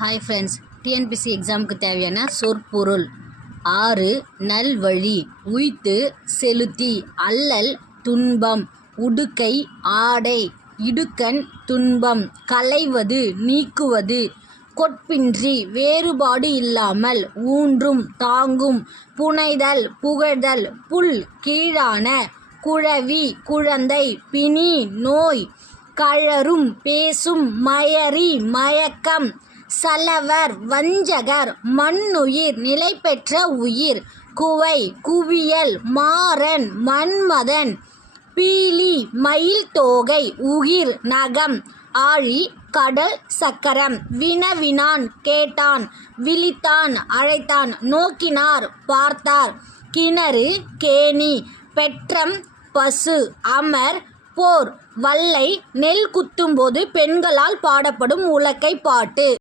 Hi friends, TNPSC எக்ஸாமுக்கு தேவையான சொற்பொருள். 6 நல்வழி. உய்த்து செலுத்தி அல்லல் துன்பம். உடுக்கை ஆடை. இடுக்கண் துன்பம். களைவது நீக்குவது. கொட்பின்றி வேறுபாடு இல்லாமல் ஊன்றும் தாங்கும். புனைதல் புகழ்தல். புல் கீழான. குழவி குழந்தை. பிணி நோய். கழறும் பேசும் மயரி மயக்கம். சலவர் வஞ்சகர். மண்ணுயிர் நிலைபெற்ற உயிர். குவை குவியல். மாறன் மன்மதன். பீலி மயில் தோகை. உகிர் நகம். ஆழி கடல் சக்கரம். வினவினான் கேட்டான். விழித்தான் அழைத்தான். நோக்கினார் பார்த்தார். கிணறு கேணி. பெற்றம் பசு. அமர் போர். வல்லை நெல் குத்தும்போது பெண்களால் பாடப்படும் உலக்கை பாட்டு.